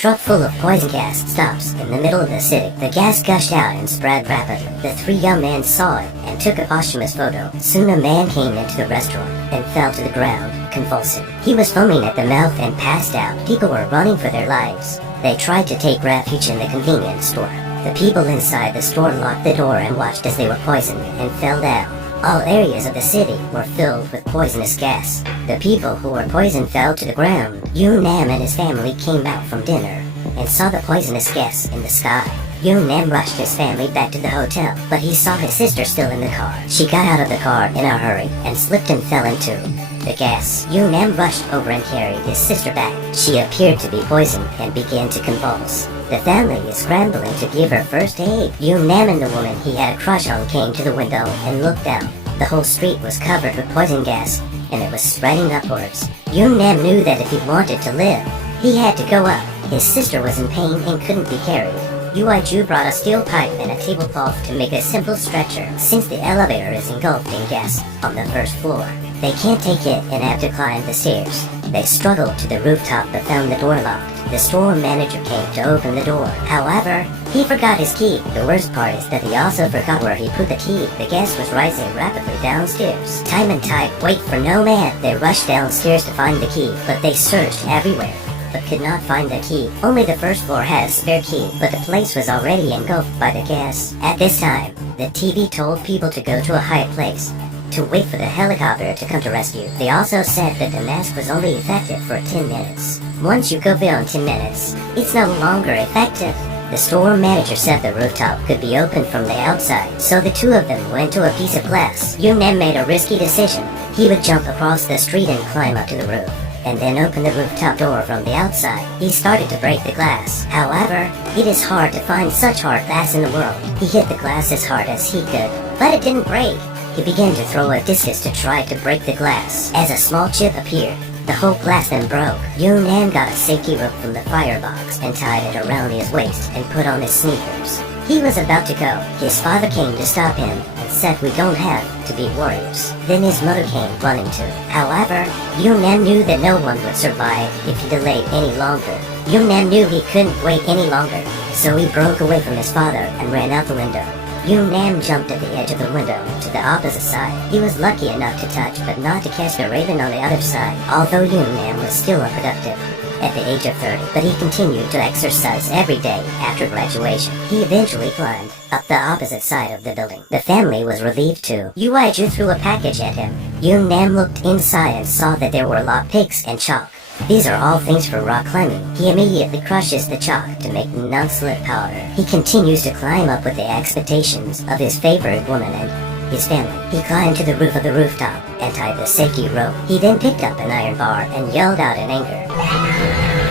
Truck full of poison gas stops in the middle of the city. The gas gushed out and spread rapidly. The three young men saw it and took a posthumous photo. Soon a man came into the restaurant and fell to the ground, convulsing. He was foaming at the mouth and passed out. People were running for their lives. They tried to take refuge in the convenience store. The people inside the store locked the door and watched as they were poisoned and fell down. All areas of the city were filled with poisonous gas. The people who were poisoned fell to the ground. Yoon Nam and his family came out from dinner and saw the poisonous gas in the sky. Yoon Nam rushed his family back to the hotel, but he saw his sister still in the car. She got out of the car in a hurry and slipped and fell into the gas. Yoon Nam rushed over and carried his sister back. She appeared to be poisoned and began to convulse. The family is scrambling to give her first aid. Yoon Nam and the woman he had a crush on came to the window and looked out. The whole street was covered with poison gas, and it was spreading upwards. Yoon Nam knew that if he wanted to live, he had to go up. His sister was in pain and couldn't be carried. Ju brought a steel pipe and a tablecloth to make a simple stretcher, since the elevator is engulfed in gas on the first floor. They can't take it and have to climb the stairs. They struggled to the rooftop but found the door locked. The store manager came to open the door. However, he forgot his key. The worst part is that he also forgot where he put the key. The gas was rising rapidly downstairs. Time and tide wait for no man. They rushed downstairs to find the key, but they searched everywhere, but could not find the key. Only the first floor had a spare key, but the place was already engulfed by the gas. At this time, the TV told people to go to a high place to wait for the helicopter to come to rescue. They also said that the mask was only effective for 10 minutes. Once you go beyond 10 minutes, it's no longer effective. The store manager said the rooftop could be opened from the outside, so the two of them went to a piece of glass. Yoon Nam made a risky decision. He would jump across the street and climb up to the roof, and then open the rooftop door from the outside. He started to break the glass. However, it is hard to find such hard glass in the world. He hit the glass as hard as he could, but it didn't break. He began to throw a discus to try to break the glass. As a small chip appeared, the whole glass then broke. Yoon Nam got a safety rope from the firebox and tied it around his waist and put on his sneakers. He was about to go. His father came to stop him and said, "We don't have to be warriors." Then his mother came running too. However, Yoon Nam knew that no one would survive if he delayed any longer. Yoon Nam knew he couldn't wait any longer, so he broke away from his father and ran out the window. Yoon Nam jumped at the edge of the window to the opposite side. He was lucky enough to touch, but not to catch the raven on the other side, although Yoon Nam was still unproductive at the age of 30, but he continued to exercise every day after graduation. He eventually climbed up the opposite side of the building. The family was relieved too. Ju threw a package at him. Yoon Nam looked inside and saw that there were lockpicks and chalk. These are all things for rock climbing. He immediately crushes the chalk to make non-slip powder. He continues to climb up with the expectations of his favorite woman and his family. He climbed to the roof of the rooftop and tied the safety rope. He then picked up an iron bar and yelled out in anger.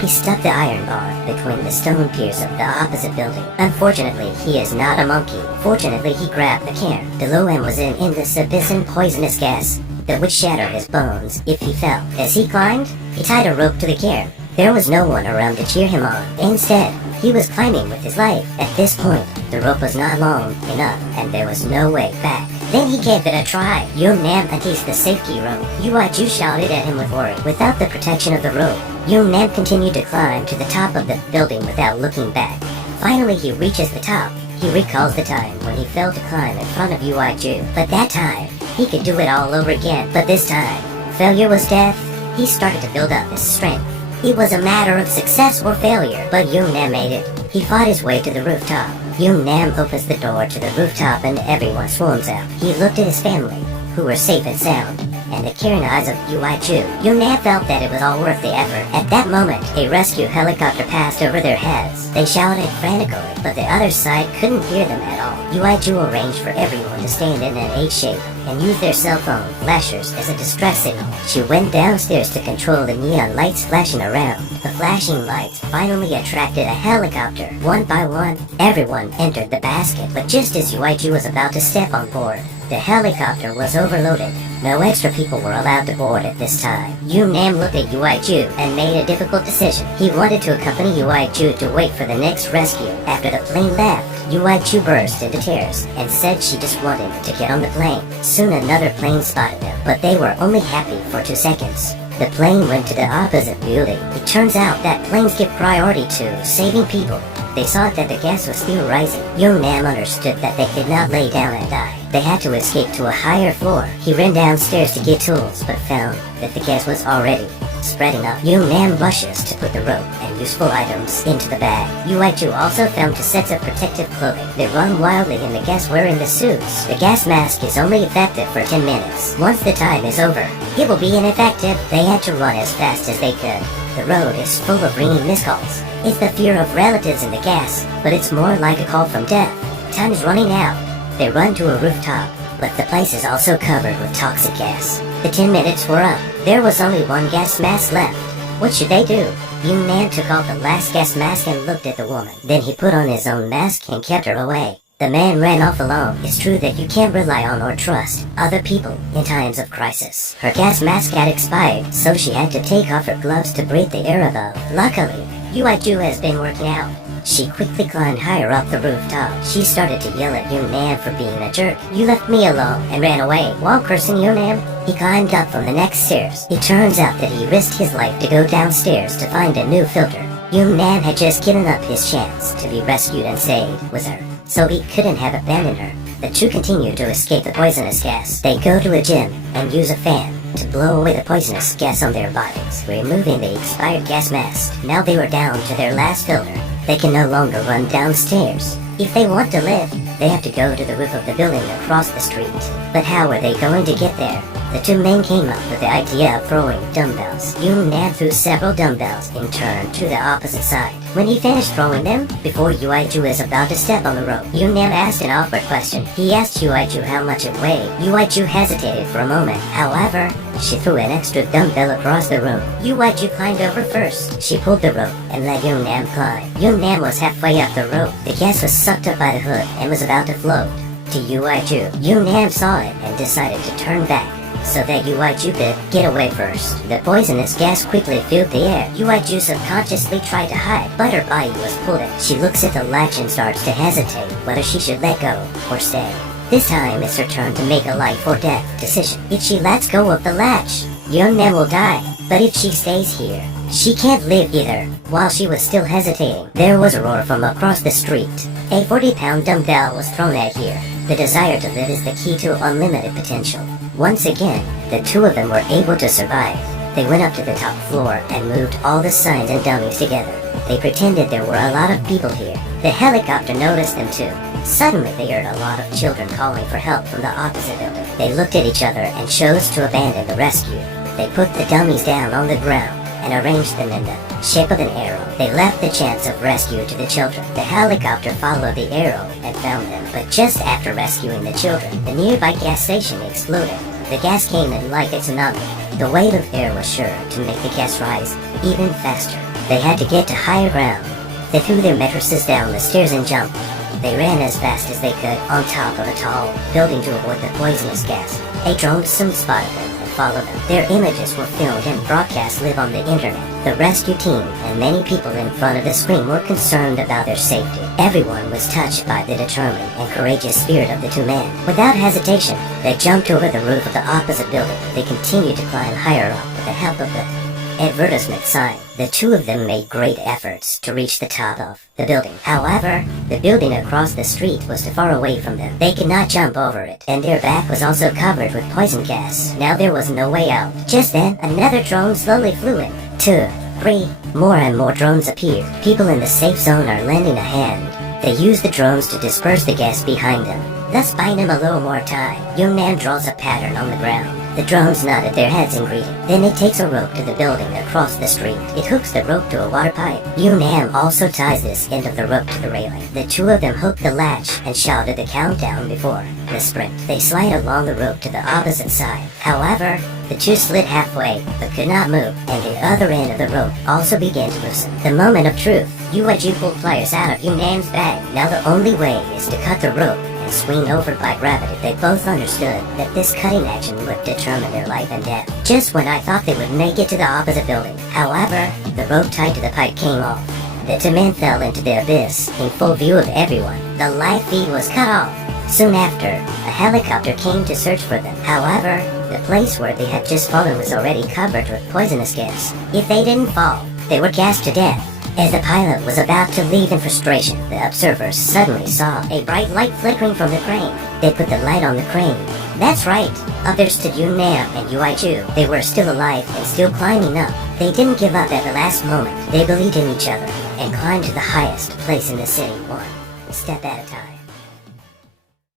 He stuck the iron bar between the stone piers of the opposite building. Unfortunately, he is not a monkey. Fortunately, he grabbed the cairn. Below him was an incandescent poisonous gas that would shatter his bones if he fell. As he climbed, he tied a rope to the cairn. There was no one around to cheer him on. Instead, he was climbing with his life. At this point, the rope was not long enough, and there was no way back. Then he gave it a try. Yoon Nam unteased the safety rope. Ju shouted at him with worry. Without the protection of the rope, Yoon Nam continued to climb to the top of the building without looking back. Finally, he reaches the top. He recalls the time when he failed to climb in front of Ju, but that time, he could do it all over again. But this time, failure was death. He started to build up his strength. It was a matter of success or failure, but Yoon Nam made it. He fought his way to the rooftop. Yoon Nam opens the door to the rooftop and everyone swarms out. He looked at his family, who were safe and sound, and the caring eyes of Ju. Yoon Nam felt that it was all worth the effort. At that moment, a rescue helicopter passed over their heads. They shouted frantically, but the other side couldn't hear them at all. Ju arranged for everyone to stand in an H shape and use their cell phone flashers as a distress signal. She went downstairs to control the neon lights flashing around. The flashing lights finally attracted a helicopter. One by one, everyone entered the basket, but just as Ju was about to step on board, the helicopter was overloaded. No extra people were allowed to board at this time. Yoon Nam looked at Ju and made a difficult decision. He wanted to accompany Ju to wait for the next rescue. After the plane left, Ju burst into tears and said she just wanted to get on the plane. Soon another plane spotted them, but they were only happy for 2 seconds. The plane went to the opposite building. It turns out that planes give priority to saving people. They saw that the gas was still rising. Young Nam understood that they could not lay down and die. They had to escape to a higher floor. He ran downstairs to get tools, but found that the gas was already spreading up. Young Nam rushes to put the rope and useful items into the bag. Ui-Ju also found 2 sets of protective clothing. They run wildly in the gas wearing the suits. The gas mask is only effective for 10 minutes. Once the time is over, it will be ineffective. They had to run as fast as they could. The road is full of ringing missed calls. It's the fear of relatives in the gas, but it's more like a call from death. Time is running out. They run to a rooftop, but the place is also covered with toxic gas. The 10 minutes were up. There was only 1 gas mask left. What should they do? Young Man took off the last gas mask and looked at the woman. Then he put on his own mask and kept her away. The man ran off alone. It's true that you can't rely on or trust other people in times of crisis. Her gas mask had expired, so she had to take off her gloves to breathe the air above. Luckily, Ui-Ju has been working out. She quickly climbed higher up the rooftop. She started to yell at Young Nam for being a jerk. You left me alone and ran away. While cursing Young Nam, he climbed up from the next stairs. It turns out that he risked his life to go downstairs to find a new filter. Young Nam had just given up his chance to be rescued and saved with her, so he couldn't have abandoned her. The two continue to escape the poisonous gas. They go to a gym and use a fan to blow away the poisonous gas on their bodies, removing the expired gas mask. Now they were down to their last filter. They can no longer run downstairs. If they want to live, they have to go to the roof of the building across the street. But how are they going to get there? The 2 men came up with the idea of throwing dumbbells. Young Nam threw several dumbbells in turn to the opposite side. When he finished throwing them, before Ui-Ju was about to step on the rope, Young Nam asked an awkward question. He asked Ui-Ju how much it weighed. Ui-Ju hesitated for a moment. However, she threw an extra dumbbell across the room. Ui-Ju climbed over first. She pulled the rope and let Young Nam climb. Young Nam was halfway up the rope. The gas was sucked up by the hood and was about to float to Ui-Ju. Young Nam saw it and decided to turn back so that Ui-Ju could get away first. The poisonous gas quickly filled the air. Ui-Ju subconsciously tried to hide, but her body was pulled. She looks at the latch and starts to hesitate whether she should let go or stay. This time it's her turn to make a life or death decision. If she lets go of the latch, Young Nam will die. But if she stays here, she can't live either. While she was still hesitating, there was a roar from across the street. A 40-pound dumbbell was thrown at here. The desire to live is the key to unlimited potential. Once again, the 2 of them were able to survive. They went up to the top floor and moved all the signs and dummies together. They pretended there were a lot of people here. The helicopter noticed them too. Suddenly they heard a lot of children calling for help from the opposite building. They looked at each other and chose to abandon the rescue. They put the dummies down on the ground and arranged them in the shape of an arrow. They left the chance of rescue to the children. The helicopter followed the arrow and found them, but just after rescuing the children, the nearby gas station exploded. The gas came in like a tsunami. The weight of air was sure to make the gas rise even faster. They had to get to higher ground. They threw their mattresses down the stairs and jumped. They ran as fast as they could on top of a tall building to avoid the poisonous gas. A drone soon spotted them and followed them. Their images were filmed and broadcast live on the internet. The rescue team and many people in front of the screen were concerned about their safety. Everyone was touched by the determined and courageous spirit of the 2 men. Without hesitation, they jumped over the roof of the opposite building. They continued to climb higher up with the help of the advertisement sign. The 2 of them made great efforts to reach the top of the building. However, the building across the street was too far away from them. They could not jump over it, and their back was also covered with poison gas. Now there was no way out. Just then, another drone slowly flew in. 2, 3, more and more drones appeared. People in the safe zone are lending a hand. They use the drones to disperse the gas behind them, thus buying them a little more time. Young Man draws a pattern on the ground. The drones nodded their heads in greeting. Then it takes a rope to the building across the street. It hooks the rope to a water pipe. Young Nam also ties this end of the rope to the railing. The 2 of them hooked the latch and shouted the countdown before the sprint. They slide along the rope to the opposite side. However, the 2 slid halfway, but could not move, and the other end of the rope also began to loosen. The moment of truth. Ui-Ju pulled pliers out of Young Nam's bag. Now the only way is to cut the rope and swing over by gravity. They both understood that this cutting action would determine their life and death. Just when I thought they would make it to the opposite building. However, the rope tied to the pipe came off. The 2 men fell into the abyss in full view of everyone. The live feed was cut off. Soon after, a helicopter came to search for them. However, The place where they had just fallen was already covered with poisonous gas. If they didn't fall, they were gassed to death. As the pilot was about to leave in frustration, the observers suddenly saw a bright light flickering from the crane. They put the light on the crane. That's right. Up there stood Yoon Nam and Ui Chu. They were still alive and still climbing up. They didn't give up at the last moment. They believed in each other and climbed to the highest place in the city, one step at a time.